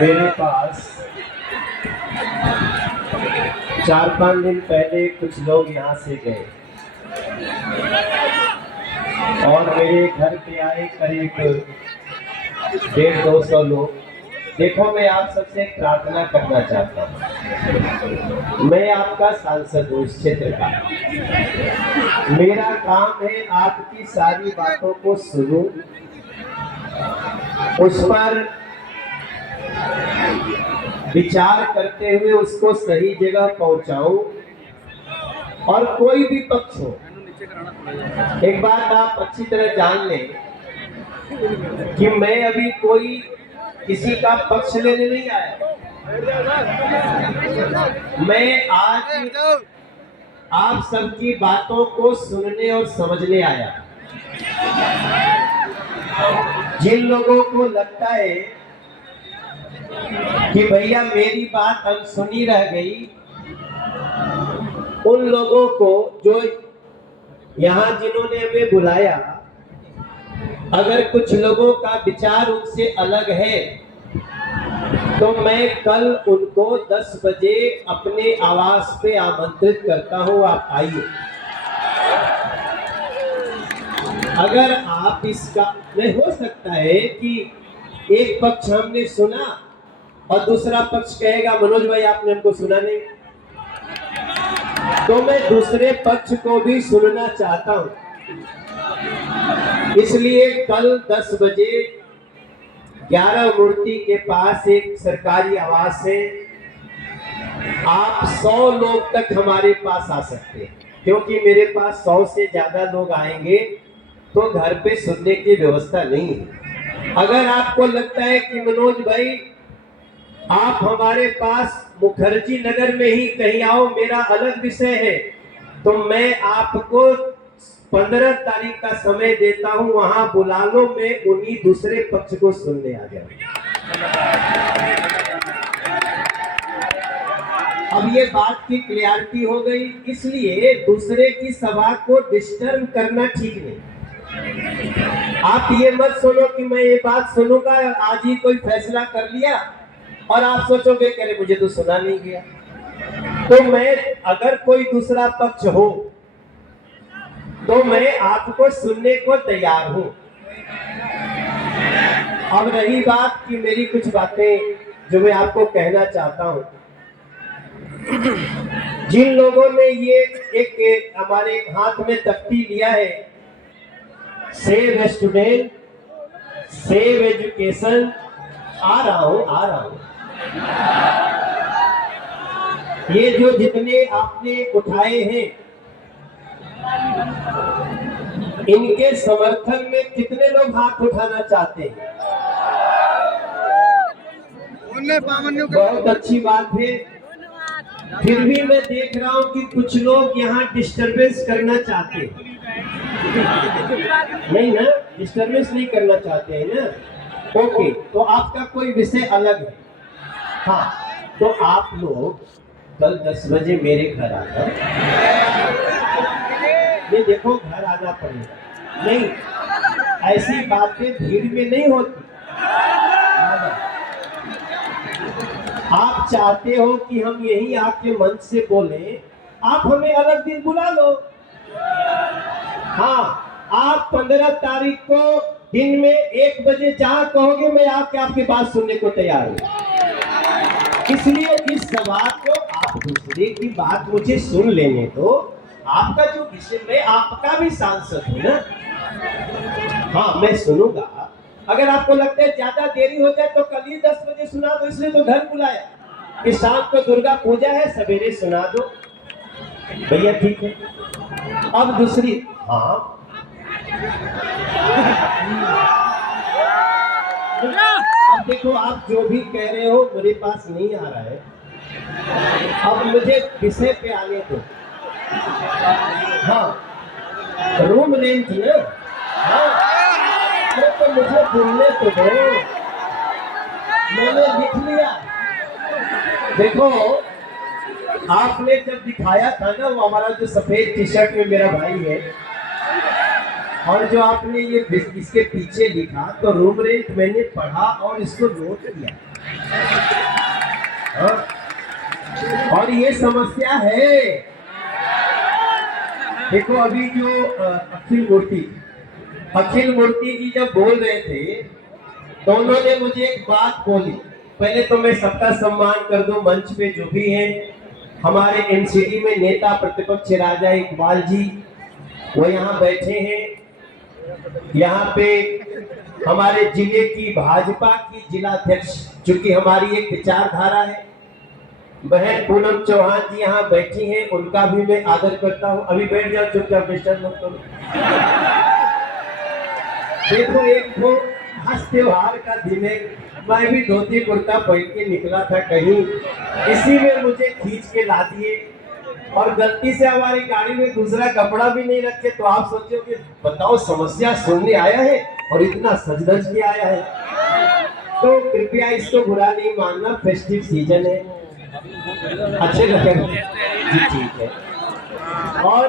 मेरे पास 4-5 दिन पहले कुछ लोग यहाँ से गए और मेरे घर पे आए करीब 150-200 लोग। देखो, मैं आप सबसे प्रार्थना करना चाहता हूँ। मैं आपका सांसद हूँ इस क्षेत्र का। मेरा काम है आपकी सारी बातों को सुनूं, उस पर विचार करते हुए उसको सही जगह पहुंचाऊं। और कोई भी पक्ष हो, एक बात आप अच्छी तरह जान लें कि मैं अभी कोई किसी का पक्ष लेने नहीं आया। मैं आज आप सबकी बातों को सुनने और समझने आया। जिन लोगों को लगता है कि भैया मेरी बात अनसुनी रह गई, उन लोगों को जो यहाँ जिन्होंने हमें बुलाया, अगर कुछ लोगों का विचार उनसे अलग है तो मैं कल उनको 10 बजे अपने आवास पे आमंत्रित करता हूँ, आप आइए। अगर आप इसका नहीं, हो सकता है कि एक पक्ष हमने सुना और दूसरा पक्ष कहेगा मनोज भाई आपने हमको सुना नहीं, तो मैं दूसरे पक्ष को भी सुनना चाहता हूं। इसलिए कल 10 बजे 11 मूर्ति के पास एक सरकारी आवास है, आप 100 लोग तक हमारे पास आ सकते हैं, क्योंकि मेरे पास 100 से ज्यादा लोग आएंगे तो घर पे सुनने की व्यवस्था नहीं है। अगर आपको लगता है कि मनोज भाई आप हमारे पास मुखर्जी नगर में ही कहीं आओ, मेरा अलग विषय है, तो मैं आपको 15 तारीख का समय देता हूं, वहां बुला लो, मैं उन्हीं दूसरे पक्ष को सुनने आ जाऊं। अब ये बात की क्लियरिटी हो गई, इसलिए दूसरे की सभा को डिस्टर्ब करना ठीक नहीं। आप ये मत सुनो कि मैं ये बात सुनूंगा आज ही कोई फैसला कर लिया और आप सोचोगे कि मुझे तो सुना नहीं गया। तो मैं, अगर कोई दूसरा पक्ष हो तो मैं आपको सुनने को तैयार हूं। अब रही बात कि मेरी कुछ बातें जो मैं आपको कहना चाहता हूं, जिन लोगों ने ये एक हमारे हाथ में तख्ती लिया है, सेव स्टूडेंट, सेव एजुकेशन, आ रहा हूं। ये जो जितने आपने उठाए हैं, इनके समर्थन में कितने लोग हाथ उठाना चाहते हैं? बहुत अच्छी बात है। फिर भी मैं देख रहा हूं कि कुछ लोग यहाँ डिस्टरबेंस करना चाहते हैं। नहीं ना, डिस्टरबेंस नहीं करना चाहते हैं ना? ओके, तो आपका कोई विषय अलग है। हाँ, तो आप लोग कल 10 बजे मेरे घर आना। नहीं, देखो, घर आना पड़ेगा। नहीं, ऐसी बातें भीड़ में नहीं होती। आप चाहते हो कि हम यही आपके मन से बोले, आप हमें अलग दिन बुला लो। हाँ, आप 15 तारीख को दिन में 1 बजे जहां कहोगे, मैं आपकी बात सुनने को तैयार हूं। इसलिए इस सभा को आप दूसरे की बात मुझे सुन लेने दो। आपका जो विषय, मैं आपका भी सांसद हूं ना। हाँ, मैं सुनूंगा। अगर आपको लगता है ज्यादा देरी हो जाए तो कल ही 10 बजे सुना दो, इसलिए तो घर बुलाया कि शाम को दुर्गा पूजा है, सवेरे सुना दो। भैया ठीक है। अब दूसरी, हाँ, अब देखो, आप जो भी कह रहे हो मेरे पास नहीं आ रहा है। अब मुझे विषय पे आने दो। हाँ, रूम रेंट ना। हाँ, तो मुझे बोलने तो दो, मैंने लिख लिया। देखो, आपने जब दिखाया था ना, वो हमारा जो सफेद टी शर्ट में मेरा भाई है, और जो आपने ये इसके पीछे लिखा, तो रूम रेंट मैंने पढ़ा और इसको नोट किया। हाँ? और ये समस्या है। देखो अभी जो अखिल मूर्ति जी जब बोल रहे थे तो उन्होंने मुझे एक बात बोली। पहले तो मैं सबका सम्मान कर दूं, मंच पे जो भी हैं हमारे एनसीडी में नेता प्रतिपक्ष राजा इकबाल जी, वो यहाँ बैठे हैं। यहाँ पे हमारे जिले की भाजपा की जिलाध्यक्ष, चूंकि हमारी एक विचारधारा है, बहन पूनम चौहान जी यहाँ बैठी हैं, उनका भी मैं आदर करता हूँ। अभी बैठ जाओ, चुपचाप डिस्टर्ब मत करो। देखो एक तो आज त्योहार का दिन है, मैं भी धोती कुर्ता पहन के निकला था कहीं, इसी में मुझे खींच के ला दिए और गलती से हमारी गाड़ी में दूसरा कपड़ा भी नहीं रखे। तो आप सोचोगे बताओ, समस्या सुनने आया है और इतना सज-धज के आया है। तो कृपया इसको बुरा नहीं मानना, फेस्टिव सीजन है, अच्छे लगेगा जी, ठीक है। और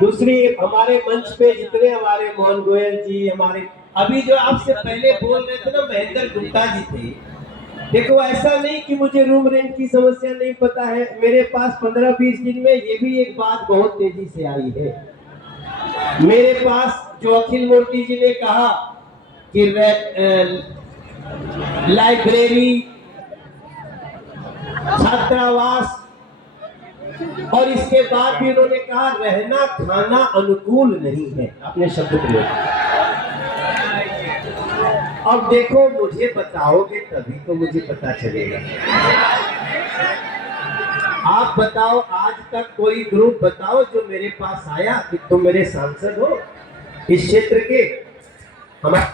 दूसरी, हमारे मंच पे जितने हमारे मोहन गोयल जी, हमारे अभी जो आपसे पहले बोल रहे थे ना महेंद्र गुप्ता जी थे, देखो ऐसा नहीं कि मुझे रूम रेंट की समस्या नहीं पता है। मेरे पास 15-20 दिन में ये भी एक बात बहुत तेजी से आई है। मेरे पास जो अखिल मूर्ति जी ने कहा कि लाइब्रेरी, छात्रावास, और इसके बाद भी उन्होंने कहा रहना खाना अनुकूल नहीं है, अपने शब्द प्रयोग। अब देखो मुझे बताओगे तभी तो मुझे पता चलेगा। आप बताओ, आज तक कोई ग्रुप बताओ जो मेरे पास आया कि तुम मेरे सांसद हो इस क्षेत्र के। हमारे